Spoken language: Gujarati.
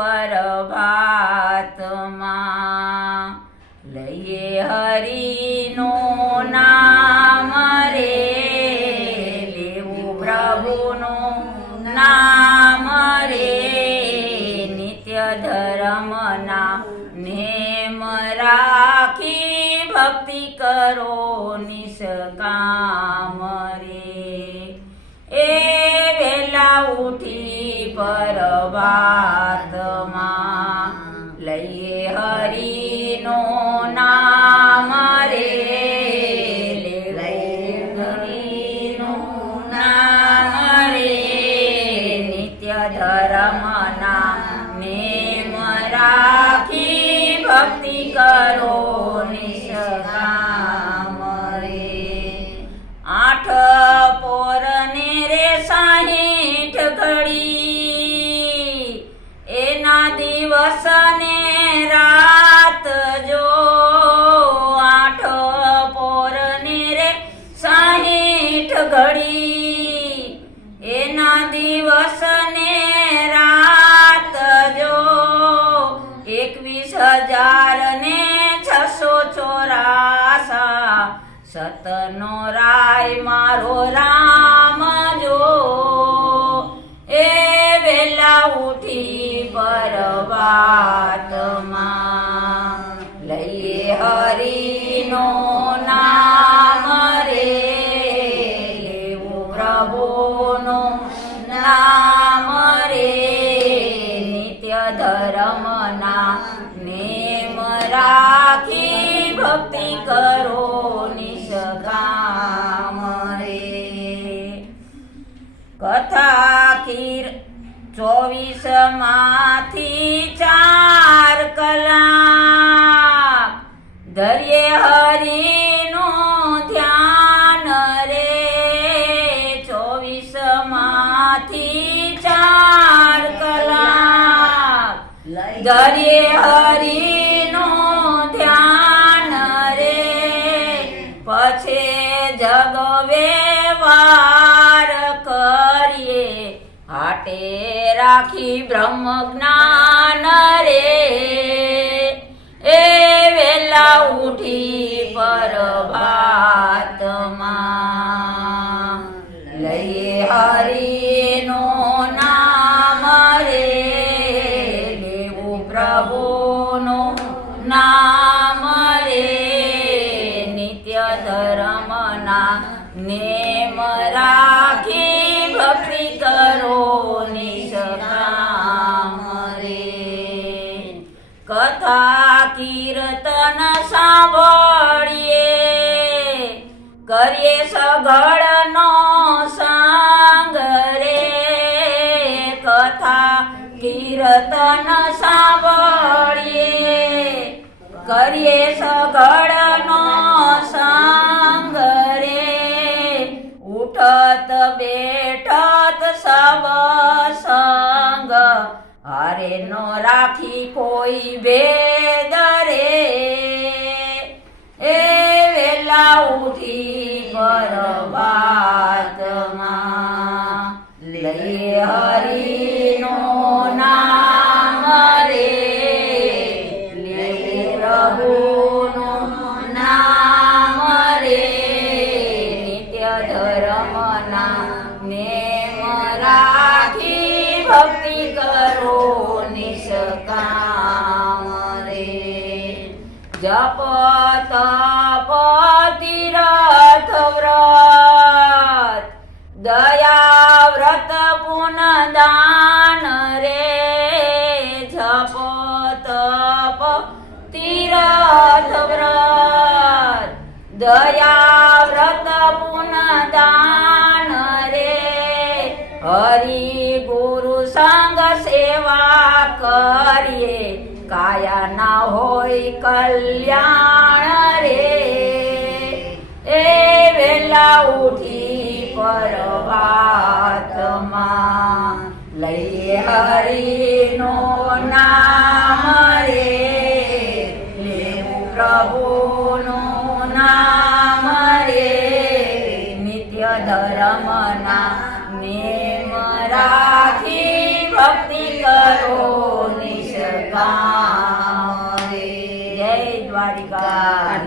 પ્રભાતમાં લઈએ હરિનો નામ રે, લેવું પ્રભુનો નામ રે. નિત્ય ધર્મના નેમ રાખી ભક્તિ કરો નિષ્કામ રે. ઉઠી દિવસ રાત જો આઠ પોરને રે સાહીઠ ઘડી. એના દિવસને રાત જો એકવીસ હજાર ને છસો ચોરાસા. સતનો રાય મારો રામ પરવાતમાં લઈએ હરિનો નામ રે, લેવું પ્રભુનો નામ રે. નિત્ય ધર્મના નેમ રાખી ભક્તિ કરો નિષ્કામ રે. કથા કીર ચોવીસમાંથી ચાર કલાક. ધર્યે હરિનું ધ્યાન રે. ચોવીસમાંથી ચાર કલાક. ધરીએ હરિનું ધ્યાન રે. પછી જગવે કરીએ હાટે રાખી બ્રહ્મ જ્ઞાન રે. એ વેલા ઉઠી પરભાતમાં લઈએ હરિનો નામ રે. લેવું પ્રભુનો નામ રે. નિત્ય ધર્મના નેમ કથા કીર્તન સાંભળીએ. કરીએ સઘળનો સાંગ રે. કથા કીર્તન સાંભળીએ. કરીએ સઘળનો સાંગ રે. ઉઠત બેઠત સવાર હારે નો રાખી કોઈ ભેદ રે એ વેલા ઉઠી પરવાતમાં લઈએ હરિનો જપ તપ તીરથ વ્રત દયા વ્રત પુન દાન રે જપ તપ તીરથ વ્રત દયા વ્રત પુન દાન રે હરિ ગુરુ સંગ સેવા કરીએ કાયા ના હોય કલ્યાણ રે. એ વેલા ઉઠી પરવાતમાં લઈએ હરિનો નામ રે. લેવું પ્રભુનું નામ રે. નિત્ય ધર્મના નેમ રાખી ભક્તિ કરો. રામ જય દ્વારિકા